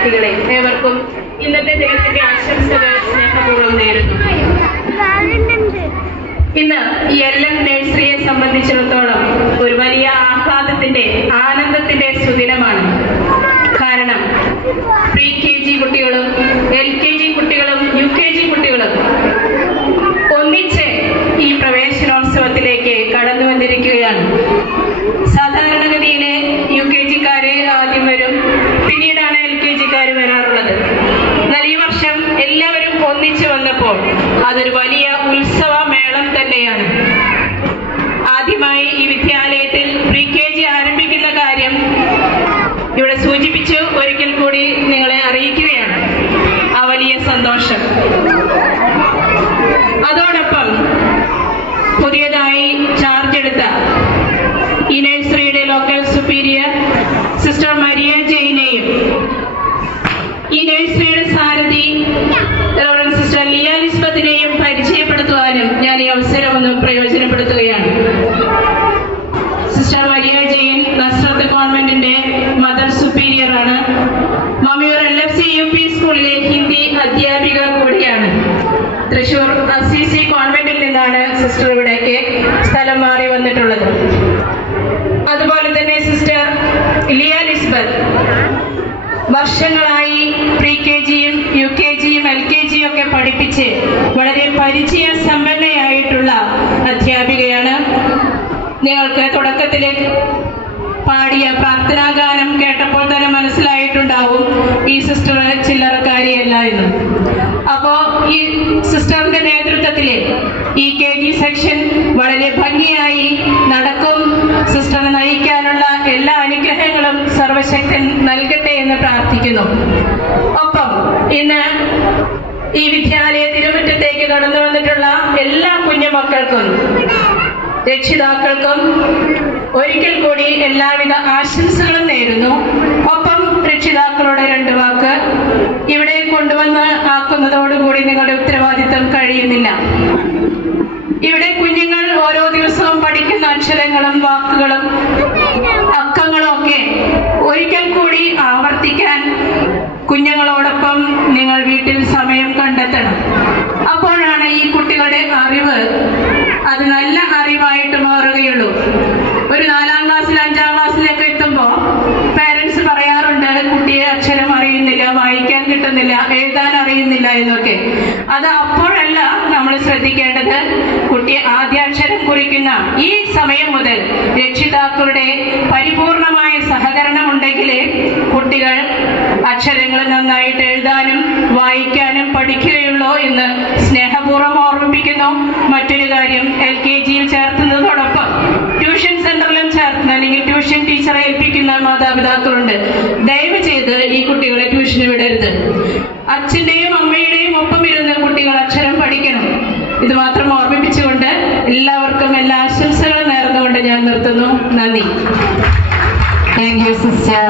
വ്യക്തികളെ ഏവർക്കും ഇന്നത്തെ ദിനത്തിന്റെ ആശംസകൾ സ്നേഹപൂർവ്വം നേരുന്നു. ഇന്ന് ഈ LM നഴ്സറിയെ സംബന്ധിച്ചിടത്തോളം ഒരു വലിയ ആഹ്ലാദത്തിന്റെ ആനന്ദത്തിന്റെ സുദിനമാണ്. കാരണം pre-KG കുട്ടികളും LKG കുട്ടികളും UKG കുട്ടികളും ഒന്നിച്ച് ഈ പ്രവേശനോത്സവത്തിലേക്ക് കടന്നു വന്നിരിക്കുകയാണ്. സാധാരണഗതിയിലെ UKG-ക്കാര് ആദ്യം വരും, പിന്നീടാണ് LKG-ക്കാര് വരാറുള്ളത്. എന്നാൽ ഈ വർഷം എല്ലാവരും ഒന്നിച്ചു വന്നപ്പോൾ അതൊരു വലിയ ഉത്സവ മേളം തന്നെയാണ്. ആദ്യമായി ഈ വിദ്യാലയത്തിൽ pre-KG ആരംഭിക്കുന്ന കാര്യം ഇവിടെ സൂചിപ്പിച്ചു. ഒരിക്കൽ കൂടി നിങ്ങളെ അറിയിക്കുകയാണ് ആ വലിയ സന്തോഷം. അതോടൊപ്പം പുതിയതായി ചാർജ് എടുത്ത ഈ നഴ്സറിയുടെ ലോക്കൽ സുപ്പീരിയർ സിസ്റ്റർ മരിയ ജെയിനെയും ഈ നഴ്സറിയുടെ സാരഥി റവറൻഡ് സിസ്റ്റർ ലിയ ലിസ്ബത്തിനെയും പരിചയപ്പെടുത്തുവാനും ഞാൻ ഈ അവസരം ഒന്ന് പ്രയോജനപ്പെടുത്തുകയാണ്. സിസ്റ്റർ മരിയ ജെയിൻ നസ്രത്ത് കോൺവെന്റിന്റെ മദർ സുപ്പീരിയർ ആണ്. മമ്മിയൂർ LFC UP സ്കൂളിലെ ഹിന്ദി അധ്യാപിക കൂടിയാണ്. തൃശൂർ അസീസി കോൺവെന്റിൽ നിന്നാണ് സിസ്റ്റർ ഇവിടേക്ക് സ്ഥലം മാറി വന്നിട്ടുള്ളത്. അതുപോലെ തന്നെ സിസ്റ്റർ ലിയ ലിസ്ബത്ത് വർഷങ്ങളായി pre-KG-യും UKG-യും LKG-യും ഒക്കെ പഠിപ്പിച്ച് വളരെ പരിചയ സമ്പന്നയായിട്ടുള്ള അധ്യാപികയാണ്. നിങ്ങൾക്ക് തുടക്കത്തില് പാടിയ പ്രാർത്ഥനാഗാനം കേട്ടപ്പോൾ തന്നെ മനസ്സിലായിട്ടുണ്ടാവും ഈ സിസ്റ്റർ ചില്ലറക്കാരിയല്ല എന്ന്. അപ്പോ ഈ സിസ്റ്ററിന്റെ നേതൃത്വത്തില് ഈ KG സെക്ഷൻ വളരെ ഭംഗിയായി നടക്കും. സിസ്റ്ററിനെ നയിക്കാനുള്ള എല്ലാ അനുഗ്രഹങ്ങളും സർവശക്തൻ നൽകട്ടെ എന്ന് പ്രാർത്ഥിക്കുന്നു. ഒപ്പം ഇന്ന് ഈ വിദ്യാലയ തിരുമുറ്റത്തേക്ക് കടന്നു വന്നിട്ടുള്ള എല്ലാ കുഞ്ഞുമക്കൾക്കും രക്ഷിതാക്കൾക്കും ഒരിക്കൽ കൂടി എല്ലാവിധ ആശംസകളും നേരുന്നു. ഒപ്പം രക്ഷിതാക്കളോട് രണ്ട് വാക്ക്, ഇവിടെ കൊണ്ടുവന്ന് ആക്കുന്നതോടുകൂടി നിങ്ങളുടെ ഉത്തരവാദിത്തം കഴിയുന്നില്ല. ഇവിടെ കുഞ്ഞുങ്ങൾ ഓരോ ദിവസവും പഠിക്കുന്ന അക്ഷരങ്ങളും വാക്കുകളും അക്കങ്ങളും ഒക്കെ ഒരിക്കൽ കൂടി ആവർത്തിക്കാൻ കുഞ്ഞുങ്ങളോടൊപ്പം നിങ്ങൾ വീട്ടിൽ സമയം കണ്ടെത്തണം. അപ്പോഴാണ് ഈ കുട്ടികളുടെ അറിവ് അത് നല്ല അറിവായിട്ട് മാറുകയുള്ളൂ. ഒരു 4ാം ക്ലാസ്സിൽ 5ാം ക്ലാസ്സിലേക്ക് എത്തുമ്പോൾ പേരൻസ് പറയാറുണ്ട്, കുട്ടിയെ അക്ഷരം അറിയുന്നില്ല, വായിക്കാൻ കിട്ടുന്നില്ല, എഴുതാൻ അറിയുന്നില്ല എന്നൊക്കെ. അത് അപ്പോഴല്ല നമ്മൾ ശ്രദ്ധിക്കേണ്ടത്. കുട്ടി ആദ്യാക്ഷരം കുറിക്കുന്ന ഈ സമയം മുതൽ രക്ഷിതാക്കളുടെ പരിപൂർണമായ സഹകരണം ഉണ്ടെങ്കിലേ കുട്ടികൾ അക്ഷരങ്ങൾ നന്നായിട്ട് എഴുതാനും വായിക്കാനും പഠിക്കുകയുള്ളൂ എന്ന് സ്നേഹപൂർവ്വം ഓർമ്മിപ്പിക്കുന്നു. മറ്റൊരു കാര്യം, LKG-യിൽ ചേർത്തുന്നതോടൊപ്പം ട്യൂഷൻ സെന്ററിലും ചേർത്തുന്ന അല്ലെങ്കിൽ ട്യൂഷൻ ടീച്ചറെ ഏൽപ്പിക്കുന്ന മാതാപിതാക്കളുണ്ട്. ദയവ് ചെയ്ത് ഈ കുട്ടികളെ ട്യൂഷന് വിടരുത്. അച്ഛന്റെയും അമ്മയുടെയും ഒപ്പം ഇരുന്ന് കുട്ടികൾ അക്ഷരം പഠിക്കണം. ഇത് മാത്രം ഓർമ്മിപ്പിച്ചുകൊണ്ട് എല്ലാവർക്കും എല്ലാ ആശംസകളും നേർന്നുകൊണ്ട് ഞാൻ നിർത്തുന്നു. നന്ദി. Thank you sister.